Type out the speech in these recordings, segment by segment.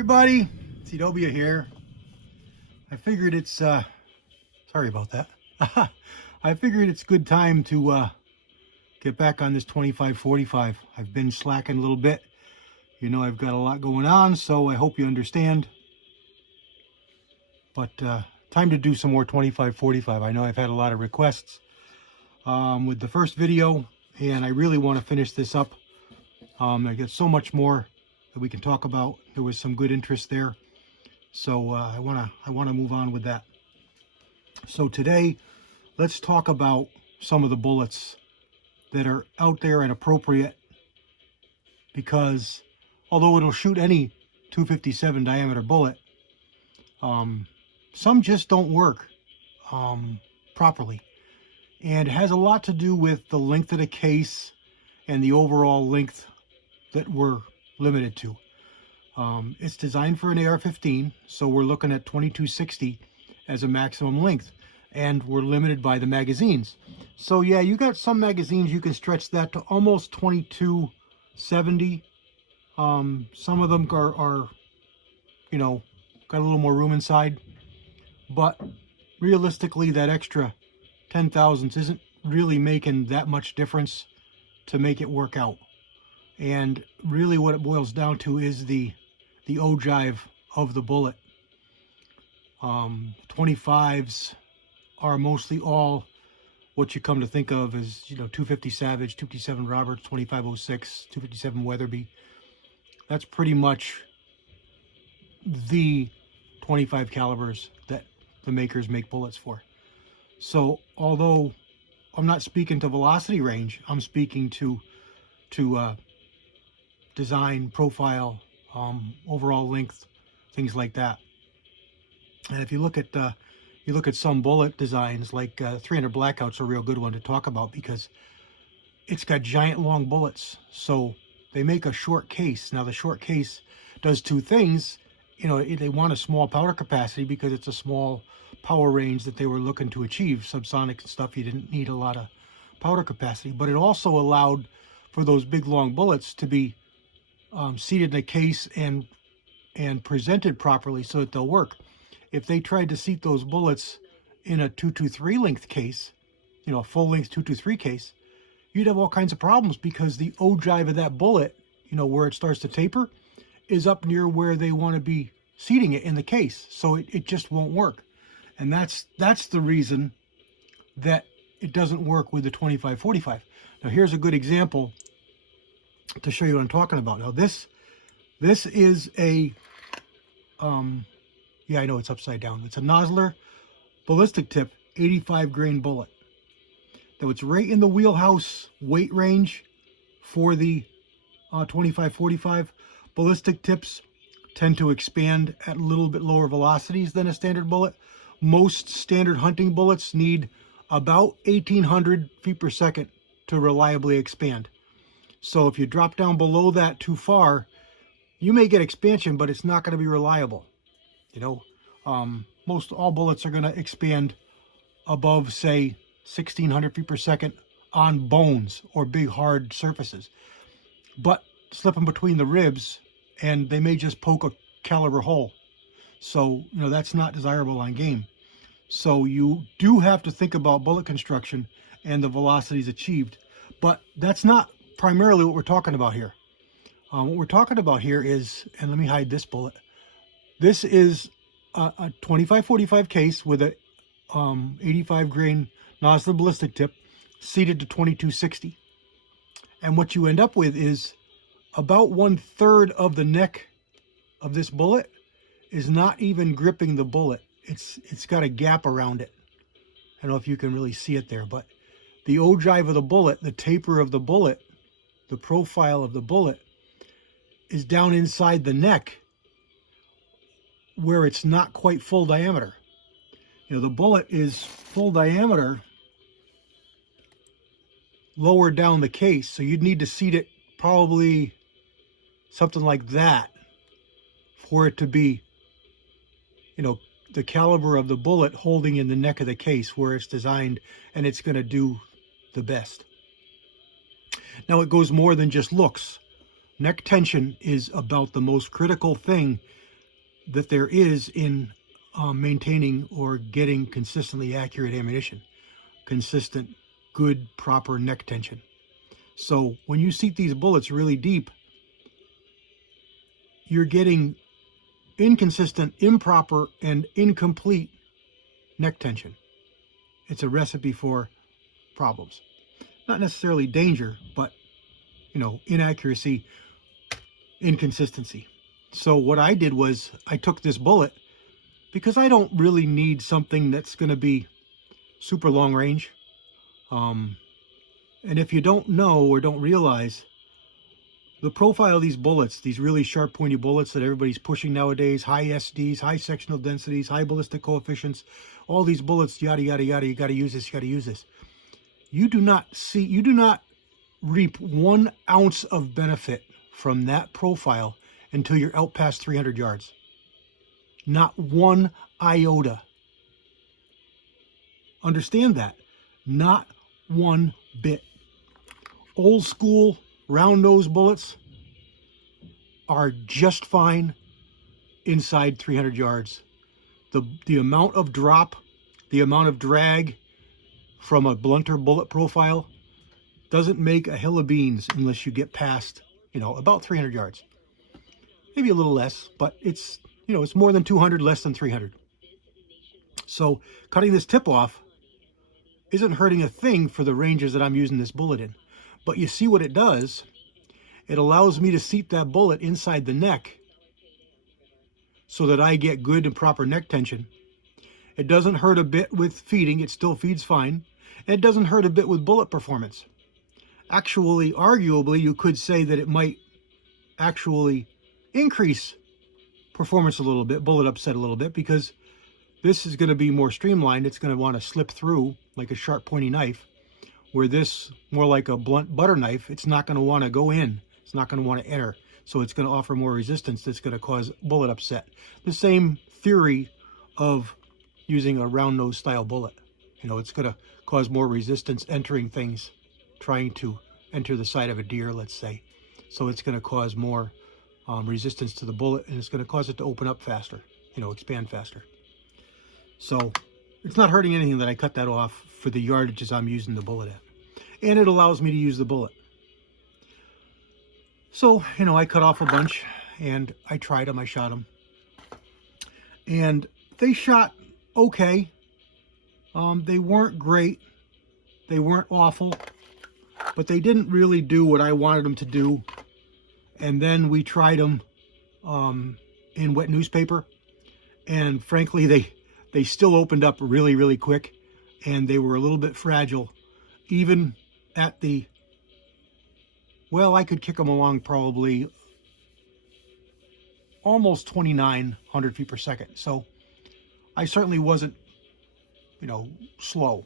everybody, CW here. I figured it's sorry about that. I figured it's good time to get back on this 25-45. I've been slacking a little bit. You know, I've got a lot going on, so I hope you understand. But time to do some more 25-45. I know I've had a lot of requests with the first video, and I really want to finish this up. I got so much more that we can talk about. There was some good interest there, so I wanna move on with that. So today, let's talk about some of the bullets that are out there and appropriate, because although it'll shoot any 257 diameter bullet, some just don't work properly, and it has a lot to do with the length of the case and the overall length that we're limited to. It's designed for an AR-15, so we're looking at 2260 as a maximum length, and we're limited by the magazines. So yeah, you got some magazines you can stretch that to almost 2270. Some of them are you know, got a little more room inside, but realistically that extra 10 thousandths isn't really making that much difference to make it work out. And really what it boils down to is the ogive of the bullet. 25s are mostly all what you come to think of as, you know, 250 Savage, 257 Roberts, 2506, 257 Weatherby. That's pretty much the 25 calibers that the makers make bullets for. So although I'm not speaking to velocity range, I'm speaking to design, profile, overall length, things like that. And if you look at some bullet designs, like 300 Blackout's a real good one to talk about, because it's got giant long bullets. So they make a short case. Now the short case does two things. You know, they want a small powder capacity because it's a small power range that they were looking to achieve. Subsonic stuff, you didn't need a lot of powder capacity, but it also allowed for those big long bullets to be seated in a case and presented properly so that they'll work. If they tried to seat those bullets in a 223 length case, you know, a full length 223 case, you'd have all kinds of problems, because the ogive of that bullet, you know, where it starts to taper, is up near where they want to be seating it in the case. So it just won't work. And that's the reason that it doesn't work with the 25-45. Now here's a good example to show you what I'm talking about. Now this is a yeah, I know it's upside down. It's a Nosler ballistic tip 85 grain bullet. Now it's right in the wheelhouse weight range for the 25-45. Ballistic tips tend to expand at a little bit lower velocities than a standard bullet. Most standard hunting bullets need about 1800 feet per second to reliably expand. So if you drop down below that too far, you may get expansion, but it's not going to be reliable. You know, most all bullets are going to expand above, say, 1600 feet per second on bones or big hard surfaces, but slip them between the ribs and they may just poke a caliber hole. So, you know, that's not desirable on game. So you do have to think about bullet construction and the velocities achieved, but that's not primarily what we're talking about here. What we're talking about here is, and let me hide this bullet. This is a 25-45 case with a 85 grain Nosler ballistic tip seated to 2260. And what you end up with is about 1/3 of the neck of this bullet is not even gripping the bullet. It's got a gap around it. I don't know if you can really see it there, but the ogive of the bullet, the taper of the bullet, the profile of the bullet is down inside the neck where it's not quite full diameter. You know, the bullet is full diameter lower down the case, so you'd need to seat it probably something like that for it to be, you know, the caliber of the bullet holding in the neck of the case where it's designed, and it's going to do the best. Now it goes more than just looks. Neck tension is about the most critical thing that there is in maintaining or getting consistently accurate ammunition, consistent, good, proper neck tension. So when you seat these bullets really deep, you're getting inconsistent, improper, and incomplete neck tension. It's a recipe for problems. Not necessarily danger, but, inaccuracy, inconsistency. So what I did was I took this bullet, because I don't really need something that's going to be super long range. And if you don't know or don't realize, the profile of these bullets, these really sharp pointy bullets that everybody's pushing nowadays, high SDs, high sectional densities, high ballistic coefficients, all these bullets, yada, yada, yada, you got to use this, you got to use this. You do not reap 1 ounce of benefit from that profile until you're out past 300 yards. Not 1 iota. Understand that. Not 1 bit. Old school round nose bullets are just fine inside 300 yards. The amount of drop, the amount of drag from a blunter bullet profile doesn't make a hill of beans unless you get past, about 300 yards. Maybe a little less, but it's more than 200, less than 300. So cutting this tip off isn't hurting a thing for the ranges that I'm using this bullet in. But you see what it does? It allows me to seat that bullet inside the neck so that I get good and proper neck tension. It doesn't hurt a bit with feeding. It still feeds fine. And it doesn't hurt a bit with bullet performance. Actually, arguably, you could say that it might actually increase performance a little bit, bullet upset a little bit, because this is going to be more streamlined. It's going to want to slip through like a sharp pointy knife, where this, more like a blunt butter knife, it's not going to want to go in. It's not going to want to enter. So it's going to offer more resistance that's going to cause bullet upset. The same theory of using a round nose style bullet. It's going to cause more resistance entering things, trying to enter the side of a deer, let's say. So it's going to cause more resistance to the bullet, and it's going to cause it to open up faster, expand faster. So it's not hurting anything that I cut that off for the yardages I'm using the bullet at. And it allows me to use the bullet. So, I cut off a bunch, and I tried them, I shot them. And they shot okay. They weren't great. They weren't awful. But they didn't really do what I wanted them to do. And then we tried them in wet newspaper. And frankly, they still opened up really, really quick. And they were a little bit fragile. Even at the, well, I could kick them along probably almost 2,900 feet per second. So I certainly wasn't, slow.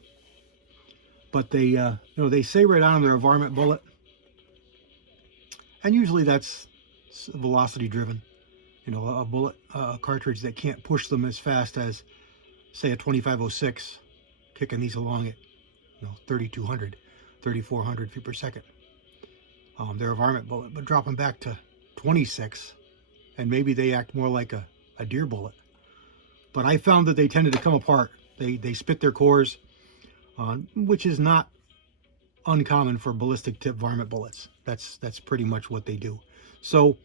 But they, they say right on them they're a varmint bullet. And usually that's velocity driven. A bullet, a cartridge that can't push them as fast as, say, a 2506, kicking these along at, 3,200, 3,400 feet per second. They're a varmint bullet, but drop them back to 26, and maybe they act more like a deer bullet. But I found that they tended to come apart. They spit their cores, which is not uncommon for ballistic tip varmint bullets. That's pretty much what they do. So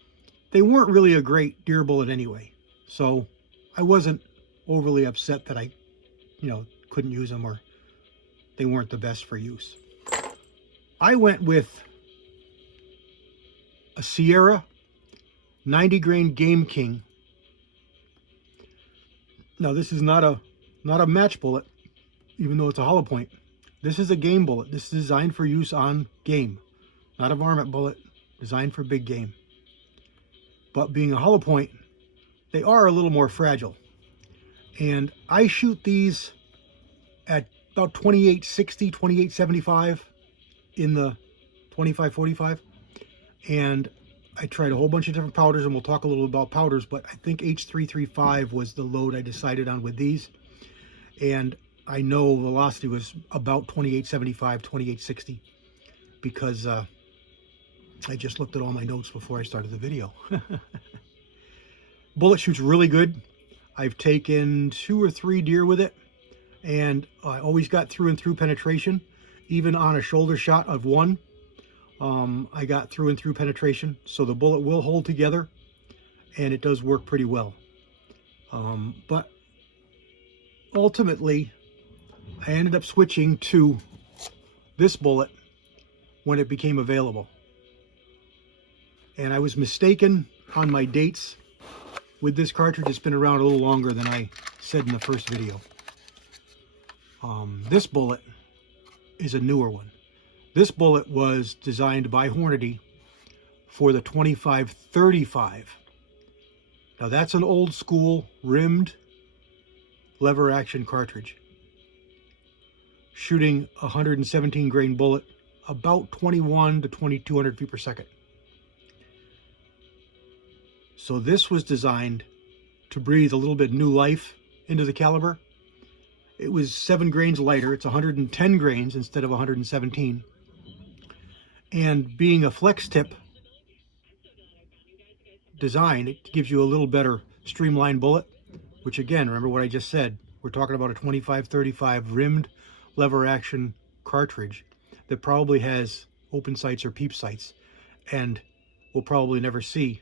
they weren't really a great deer bullet anyway. So I wasn't overly upset that I, couldn't use them, or they weren't the best for use. I went with a Sierra 90 grain Game King. Now this is not a match bullet, even though it's a hollow point. This is a game bullet. This is designed for use on game, not a varmint bullet, designed for big game. But being a hollow point, they are a little more fragile. And I shoot these at about 2860, 2875 in the 2545. And I tried a whole bunch of different powders, and we'll talk a little about powders, but I think H335 was the load I decided on with these. And I know velocity was about 2875, 2860, because I just looked at all my notes before I started the video. Bullet shoots really good. I've taken 2 or 3 deer with it, and I always got through and through penetration. Even on a shoulder shot of one, I got through and through penetration. So the bullet will hold together, and it does work pretty well. But ultimately, I ended up switching to this bullet when it became available. And I was mistaken on my dates with this cartridge. It's been around a little longer than I said in the first video. This bullet is a newer one. This bullet was designed by Hornady for the 25-35. Now that's an old school rimmed lever action cartridge, shooting a 117 grain bullet, about 21 to 2200 feet per second. So this was designed to breathe a little bit new life into the caliber. It was 7 grains lighter. It's 110 grains instead of 117. And being a flex tip design, it gives you a little better streamlined bullet, which again, remember what I just said, we're talking about a 25-35 rimmed lever action cartridge that probably has open sights or peep sights, and will probably never see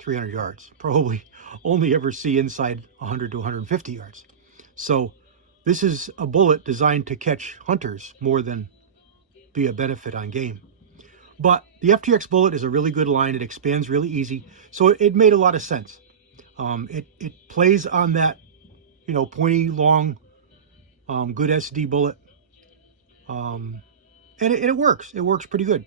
300 yards, probably only ever see inside 100 to 150 yards. So this is a bullet designed to catch hunters more than be a benefit on game. But the FTX bullet is a really good line. It expands really easy, so it made a lot of sense. It plays on that, pointy, long, good SD bullet, and it works. It works pretty good.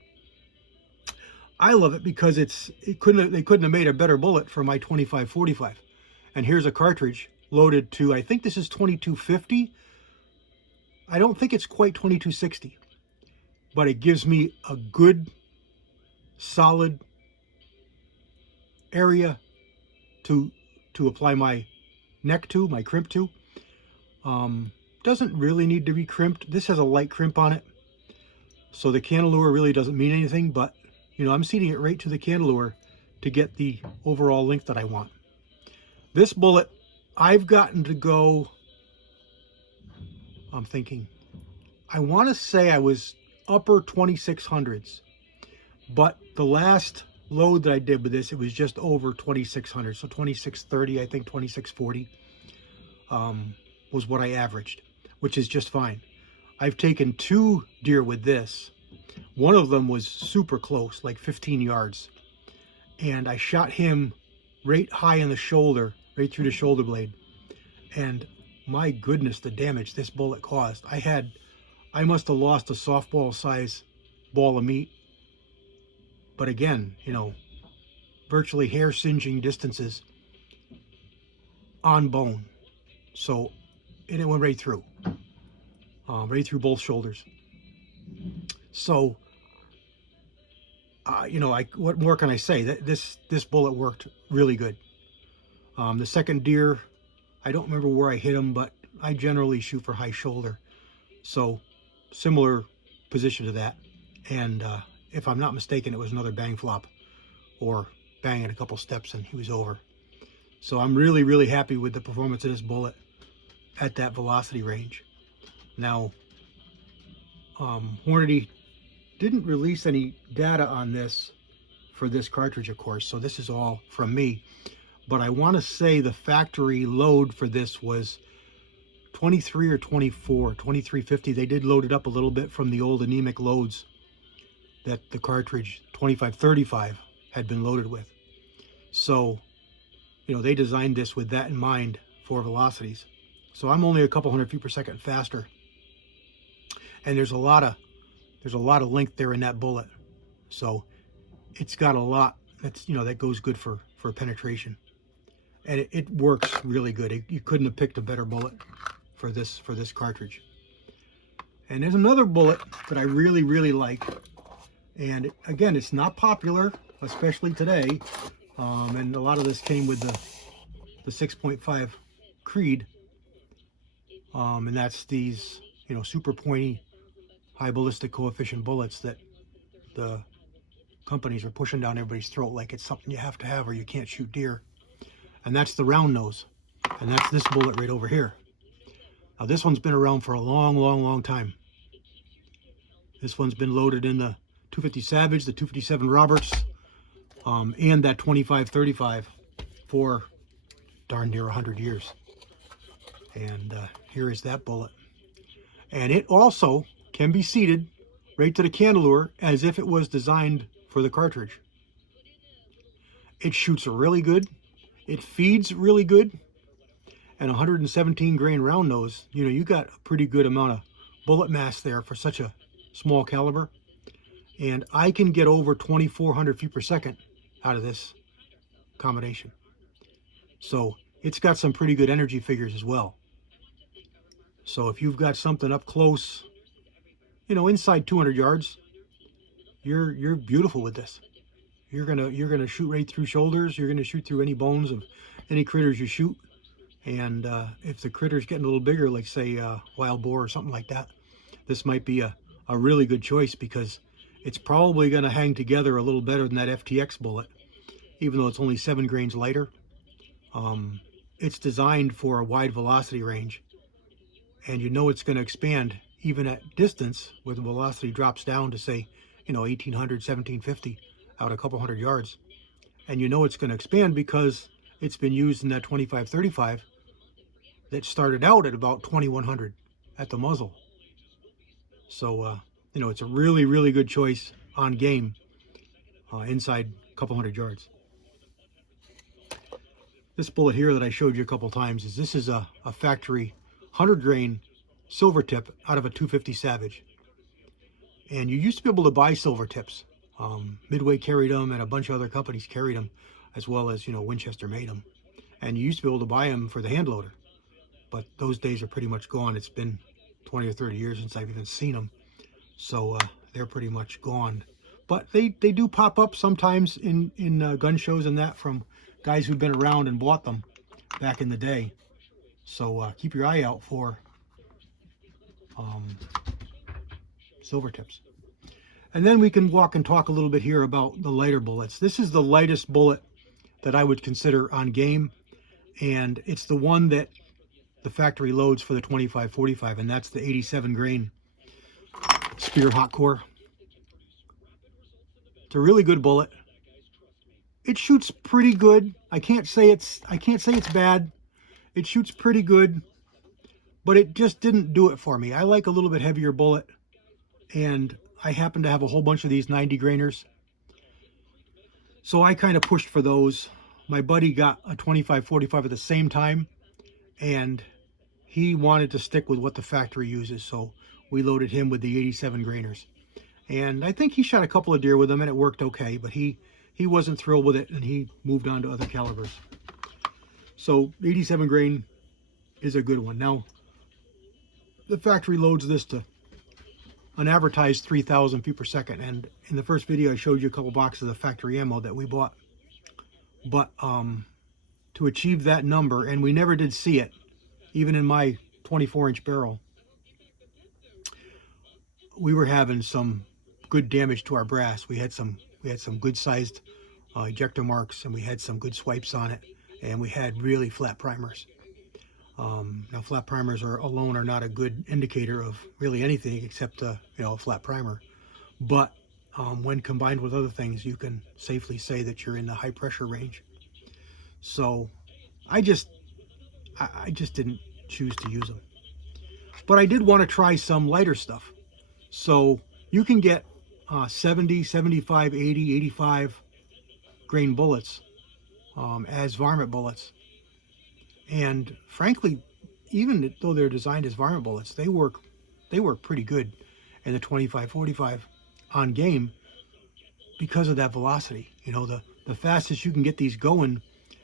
I love it because they couldn't have made a better bullet for my 25-45. And here's a cartridge loaded to, I think this is 2250. I don't think it's quite 2260, but it gives me a good, solid area to apply my neck to, my crimp to. Doesn't really need to be crimped. This has a light crimp on it, so the cantilever really doesn't mean anything, but I'm seating it right to the cantilever to get the overall length that I want. This bullet, I've gotten to go, I'm thinking, I want to say I was upper 2600s, but the last load that I did with this, it was just over 2600, so 2630, I think 2640 was what I averaged, which is just fine. I've taken 2 deer with this. One of them was super close, like 15 yards, and I shot him right high in the shoulder, right through the shoulder blade, and my goodness, the damage this bullet caused. I must have lost a softball size ball of meat, but again, virtually hair singeing distances on bone. So, and it went right through both shoulders. So, what more can I say? This bullet worked really good. The second deer, I don't remember where I hit him, but I generally shoot for high shoulder, so similar position to that. And if I'm not mistaken, it was another bang flop, or bang at a couple steps, and he was over. So I'm really, really happy with the performance of this bullet at that velocity range. Now, Hornady didn't release any data on this for this cartridge, of course, so this is all from me. But I want to say the factory load for this was 23 or 24, 2350. They did load it up a little bit from the old anemic loads that the cartridge 25-35 had been loaded with. So, they designed this with that in mind for velocities. So I'm only a couple hundred feet per second faster. And there's a lot of length there in that bullet. So it's got a lot that goes good for penetration. And it works really good. You couldn't have picked a better bullet for this cartridge. And there's another bullet that I really, really like. And again, it's not popular, especially today. And a lot of this came with the 6.5 Creed. And that's these, super pointy, high ballistic coefficient bullets that the companies are pushing down everybody's throat like it's something you have to have or you can't shoot deer. and that's the round nose. And that's this bullet right over here. Now this one's been around for a long time. This one's been loaded in the 250 Savage, the 257 Roberts, and that 2535 for darn near 100 years. And here is that bullet. And it also can be seated right to the candelure as if it was designed for the cartridge. It shoots really good. It feeds really good. And 117 grain round nose, you know, you got a pretty good amount of bullet mass there for such a small caliber. And I can get over 2,400 feet per second out of this combination. So it's got some pretty good energy figures as well. So if you've got something up close, you know, inside 200 yards, you're beautiful with this. You're gonna shoot right through shoulders. You're gonna shoot through any bones of any critters you shoot. And if the critter's getting a little bigger, like say wild boar or something like that, this might be a really good choice, because it's probably going to hang together a little better than that FTX bullet, even though it's only 7 grains lighter. It's designed for a wide velocity range, and you know it's going to expand even at distance, where the velocity drops down to say, you know, 1,800, 1,750 out a couple hundred yards. And you know it's going to expand because it's been used in that 2535 that started out at about 2,100 at the muzzle. So, you know, it's a really good choice on game inside a couple hundred yards. This bullet here that I showed you a couple times this is a factory 100 grain silver tip out of a 250 Savage. And you used to be able to buy silver tips. Midway carried them, and a bunch of other companies carried them, as well as, you know, Winchester made them. And you used to be able to buy them for the hand loader. But those days are pretty much gone. It's been 20 or 30 years since I've even seen them. So they're pretty much gone. But they do pop up sometimes in gun shows and that, from guys who've been around and bought them back in the day. So keep your eye out for silver tips. And then we can walk and talk a little bit here about the lighter bullets. This is the lightest bullet that I would consider on game, and it's the one that the factory loads for the 2545, and that's the 87 grain Spear Hot Core. It's a really good bullet. It shoots pretty good. I can't say it's bad. It shoots pretty good, but it just didn't do it for me. I like a little bit heavier bullet, and I happen to have a whole bunch of these 90 grainers, so I kind of pushed for those. My buddy got a 2545 at the same time, and he wanted to stick with what the factory uses, so we loaded him with the 87 grainers. And I think he shot a couple of deer with them, and it worked okay, but he wasn't thrilled with it, and he moved on to other calibers. So 87 grain is a good one. Now, the factory loads this to an advertised 3,000 feet per second, and in the first video I showed you a couple boxes of factory ammo that we bought. But to achieve that number, and we never did see it, even in my 24-inch barrel, we were having some good damage to our brass. We had some good sized ejector marks, and we had some good swipes on it, and we had really flat primers. Now, flat primers alone are not a good indicator of really anything except you know, a flat primer. But when combined with other things, you can safely say that you're in the high pressure range. So I just didn't choose to use them. But I did want to try some lighter stuff. So you can get 70, 75, 80, 85 grain bullets as varmint bullets. And frankly, even though they're designed as varmint bullets, they work pretty good in the 25-45 on game because of that velocity. You know, the fastest you can get these going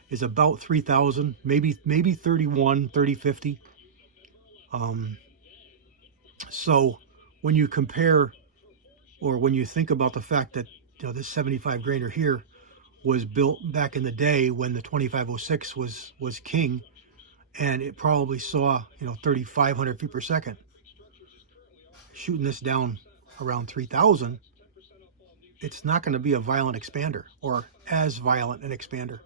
is about 3,000, maybe 31, 30, 50. So when you compare, or when you think about the fact that, you know, this 75 grainer here was built back in the day when the 2506 was king, and it probably saw, you know, 3,500 feet per second. Shooting this down around 3,000, it's not going to be a violent expander, or as violent an expander.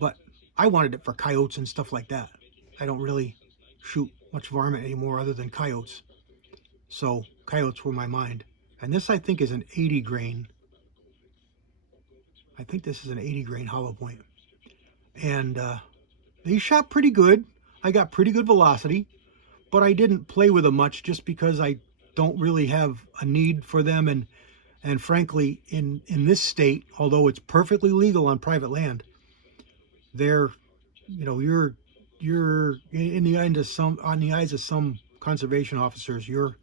But I wanted it for coyotes and stuff like that. I don't really shoot much varmint anymore other than coyotes. So coyotes were my mind. And this, I think, is an 80 grain. I think this is an 80 grain hollow point. And they shot pretty good. I got pretty good velocity, but I didn't play with them much just because I don't really have a need for them. And frankly, in this state, although it's perfectly legal on private land, they're, you're in the eyes of some conservation officers, you're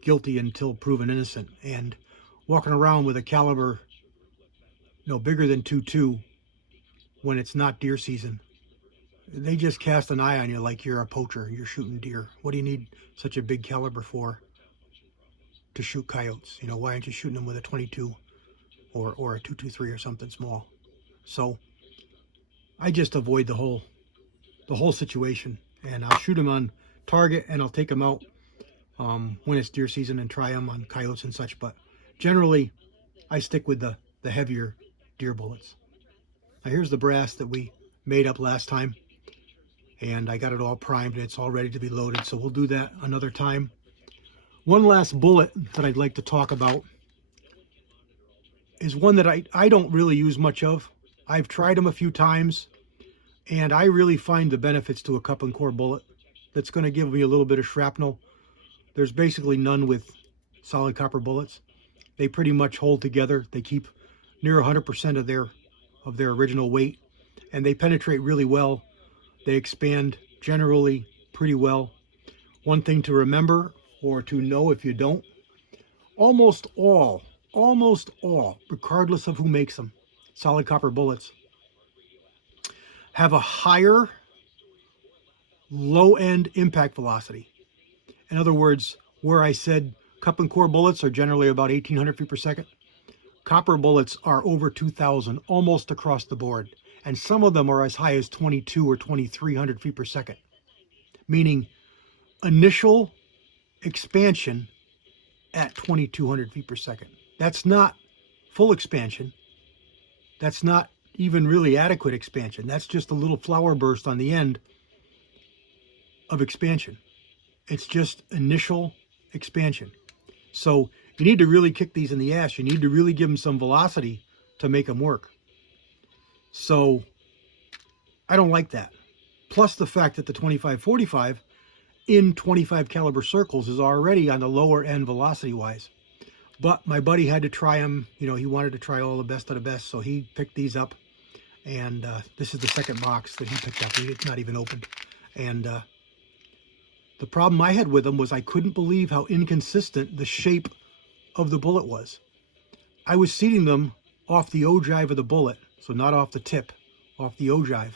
guilty until proven innocent. And walking around with a caliber bigger than 2.2 when it's not deer season, they just cast an eye on you like you're a poacher. You're shooting deer. What do you need such a big caliber for to shoot coyotes? Why aren't you shooting them with a 22 or a 223 or something small? So I just avoid the whole situation, and I'll shoot them on target and I'll take them out when it's deer season and try them on coyotes and such. But generally, I stick with the heavier deer bullets. Now here's the brass that we made up last time, and I got it all primed and it's all ready to be loaded, so we'll do that another time. One last bullet that I'd like to talk about is one that I don't really use much of. I've tried them a few times, and I really find the benefits to a cup and core bullet that's going to give me a little bit of shrapnel. There's basically none with solid copper bullets. They pretty much hold together. They keep near 100% of their original weight, and they penetrate really well. They expand generally pretty well. One thing to remember, or to know if you don't, almost all, regardless of who makes them, solid copper bullets have a higher low-end impact velocity. In other words, where I said cup and core bullets are generally about 1,800 feet per second, copper bullets are over 2,000 almost across the board. And some of them are as high as 22 or 2,300 feet per second, meaning initial expansion at 2,200 feet per second. That's not full expansion. That's not even really adequate expansion. That's just a little flower burst on the end of expansion. It's just initial expansion. So you need to really kick these in the ass. You need to really give them some velocity to make them work. So I don't like that. Plus the fact that the 25-45 in 25 caliber circles is already on the lower end velocity wise. But my buddy had to try them. He wanted to try all the best of the best, so he picked these up. And this is the second box that he picked up. It's not even opened. And the problem I had with them was I couldn't believe how inconsistent the shape of the bullet was. I was seating them off the ogive of the bullet, so not off the tip, off the ogive,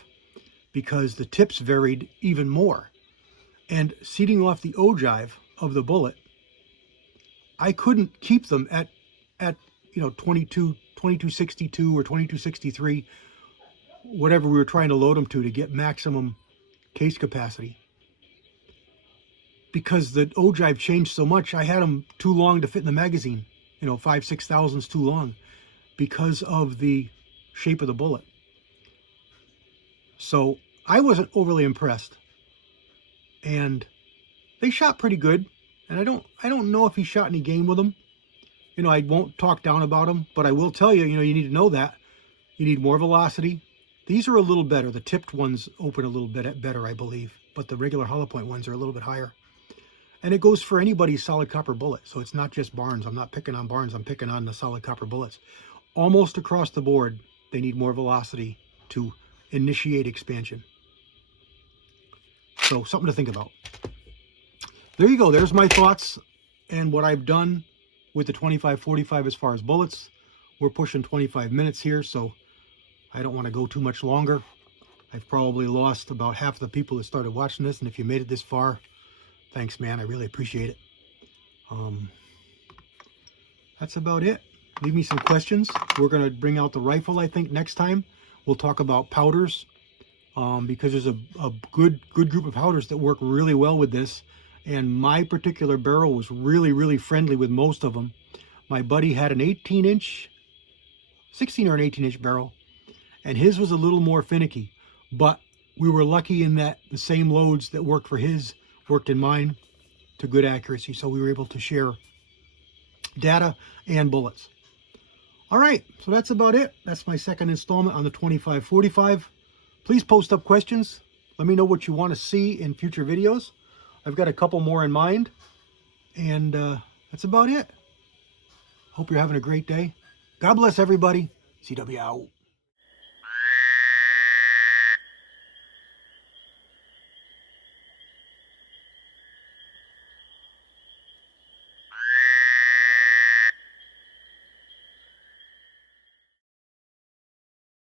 because the tips varied even more. And seating off the ogive of the bullet, I couldn't keep them at 2262 or 2263, whatever we were trying to load them to get maximum case capacity. Because the ogive changed so much, I had them too long to fit in the magazine. 5-6 thousandths too long because of the shape of the bullet. So I wasn't overly impressed. And they shot pretty good. And I don't know if he shot any game with them. I won't talk down about them, but I will tell you, you need to know that. You need more velocity. These are a little better. The tipped ones open a little bit better, I believe. But the regular hollow point ones are a little bit higher. And it goes for anybody's solid copper bullet. So it's not just Barnes. I'm not picking on Barnes. I'm picking on the solid copper bullets. Almost across the board, they need more velocity to initiate expansion. So something to think about. There you go. There's my thoughts and what I've done with the 25-45 as far as bullets. We're pushing 25 minutes here, so I don't want to go too much longer. I've probably lost about half the people that started watching this, and if you made it this far, thanks, man. I really appreciate it. That's about it. Leave me some questions. We're going to bring out the rifle, I think, next time. We'll talk about powders, because there's a good group of powders that work really well with this. And my particular barrel was really friendly with most of them. My buddy had an 16 or an 18-inch barrel, and his was a little more finicky. But we were lucky in that the same loads that worked for his worked in mine to good accuracy. So we were able to share data and bullets. All right, so that's about it. That's my second installment on the 2545. Please post up questions. Let me know what you want to see in future videos. I've got a couple more in mind. And that's about it. Hope you're having a great day. God bless everybody. CW out.